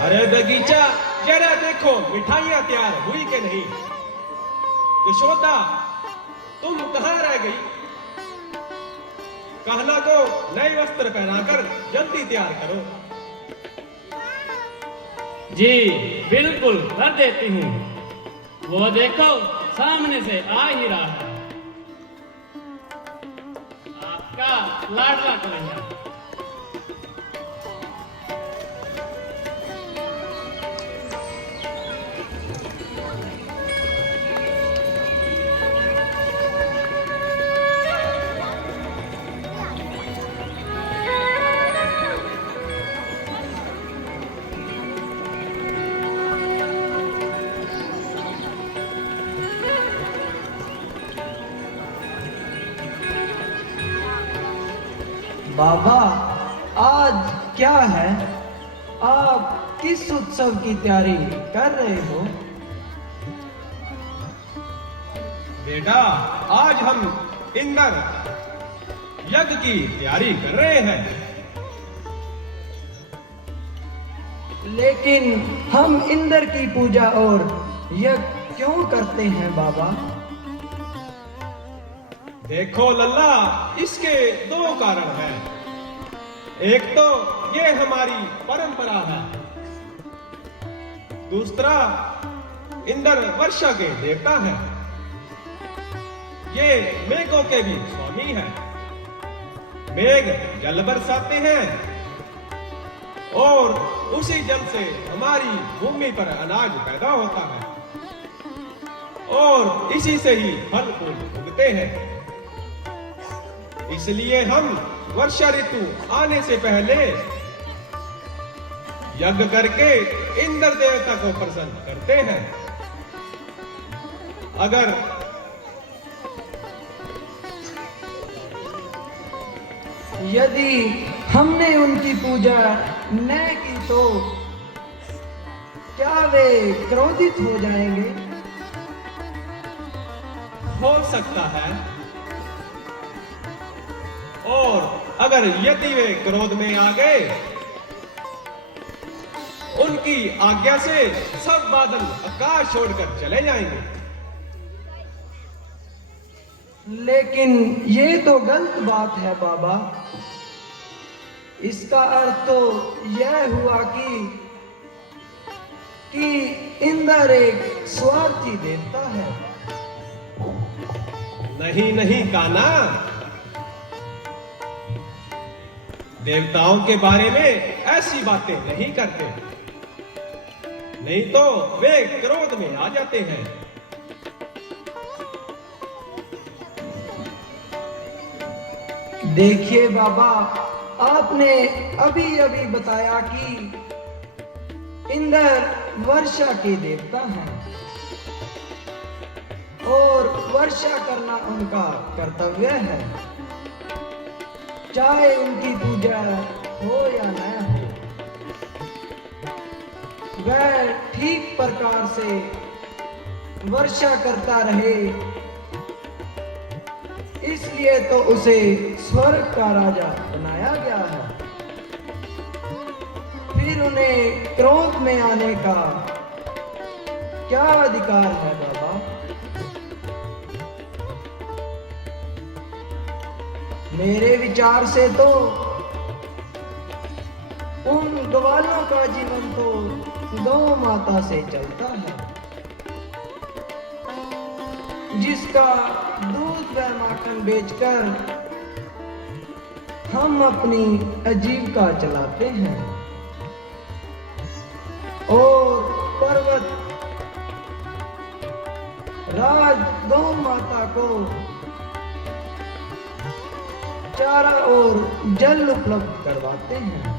अरे बगीचा, जरा देखो मिठाइयां तैयार हुई कि नहीं। यशोदा, तुम कहाँ रह गई? कहना को नए वस्त्र पहनाकर जल्दी तैयार करो। जी बिल्कुल कर देती हूँ। वो देखो सामने से आ ही रहा है आपका लाडला कन्हैया। बाबा, आज क्या है? आप किस उत्सव की तैयारी कर रहे हो? बेटा, आज हम इंद्र यज्ञ की तैयारी कर रहे हैं। लेकिन हम इंद्र की पूजा और यज्ञ क्यों करते हैं बाबा? देखो लल्ला, इसके दो कारण हैं। एक तो ये हमारी परंपरा है, दूसरा इंद्र वर्षा के देवता हैं। ये मेघों के भी स्वामी हैं। मेघ जल बरसाते हैं और उसी जल से हमारी भूमि पर अनाज पैदा होता है और इसी से ही फल फूल उगते हैं। इसलिए हम वर्षा ऋतु आने से पहले यज्ञ करके इंद्र देवता को प्रसन्न करते हैं। अगर यदि हमने उनकी पूजा न की तो क्या वे क्रोधित हो जाएंगे? हो सकता है, और अगर यदि वे क्रोध में आ गए, उनकी आज्ञा से सब बादल आकाश छोड़कर चले जाएंगे। लेकिन ये तो गलत बात है बाबा। इसका अर्थ तो यह हुआ कि इंद्र एक स्वार्थी देवता है। नहीं नहीं कान्हा, देवताओं के बारे में ऐसी बातें नहीं करते, नहीं तो वे क्रोध में आ जाते हैं। देखिए बाबा, आपने अभी अभी बताया कि इंद्र वर्षा के देवता हैं और वर्षा करना उनका कर्तव्य है, चाहे उनकी पूजा हो या न हो। वह ठीक प्रकार से वर्षा करता रहे, इसलिए तो उसे स्वर्ग का राजा बनाया गया है। फिर उन्हें क्रोध में आने का क्या अधिकार है बाबा? मेरे विचार से तो उन ग्वालों का जीवन तो गौ माता से चलता है, जिसका दूध व माखन बेचकर हम अपनी आजीविका चलाते हैं। और पर्वत राज गौ माता को चारा और जल उपलब्ध करवाते हैं।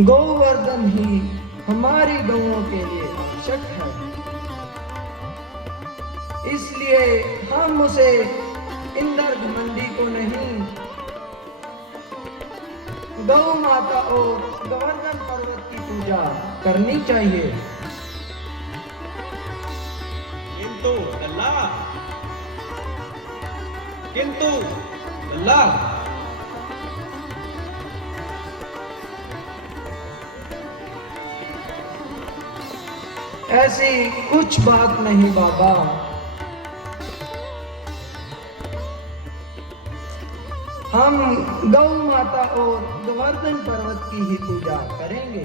गोवर्धन ही हमारी गौओं के लिए आवश्यक है, इसलिए हम उसे इंद्र घमंडी को नहीं, गौ माता और गोवर्धन पर्वत की पूजा करनी चाहिए। किंतु लल्ला, ऐसी कुछ बात नहीं बाबा। हम गौ माता और गोवर्धन पर्वत की ही पूजा करेंगे।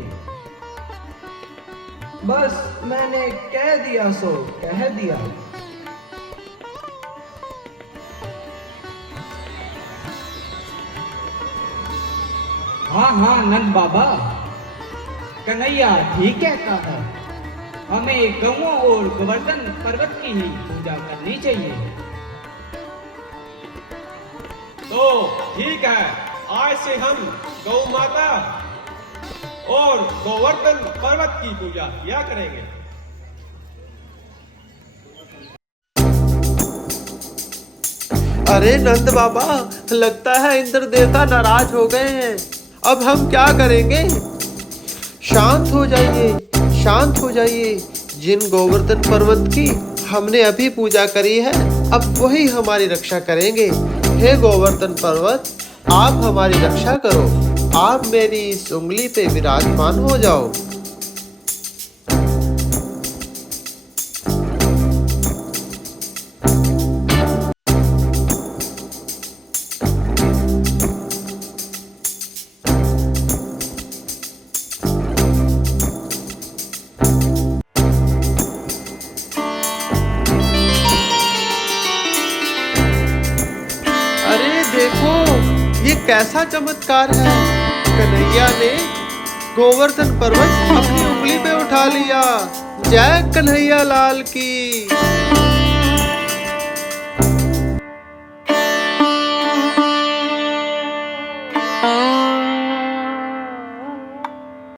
बस मैंने कह दिया सो कह दिया। हाँ हाँ नंद बाबा, कन्हैया ठीक कहता है। हमें गौओं और गोवर्धन पर्वत की ही पूजा करनी चाहिए। तो ठीक है, आज से हम गौ माता और गोवर्धन पर्वत की पूजा किया करेंगे। अरे नंद बाबा, लगता है इंद्र देवता नाराज हो गए हैं। अब हम क्या करेंगे? शांत हो जाइए, शांत हो जाइए। जिन गोवर्धन पर्वत की हमने अभी पूजा करी है, अब वही हमारी रक्षा करेंगे। हे गोवर्धन पर्वत, आप हमारी रक्षा करो। आप मेरी इस उंगली पे विराजमान हो जाओ। देखो, ये कैसा चमत्कार है। कन्हैया ने गोवर्धन पर्वत अपनी उंगली पे उठा लिया। जय कन्हैया लाल की।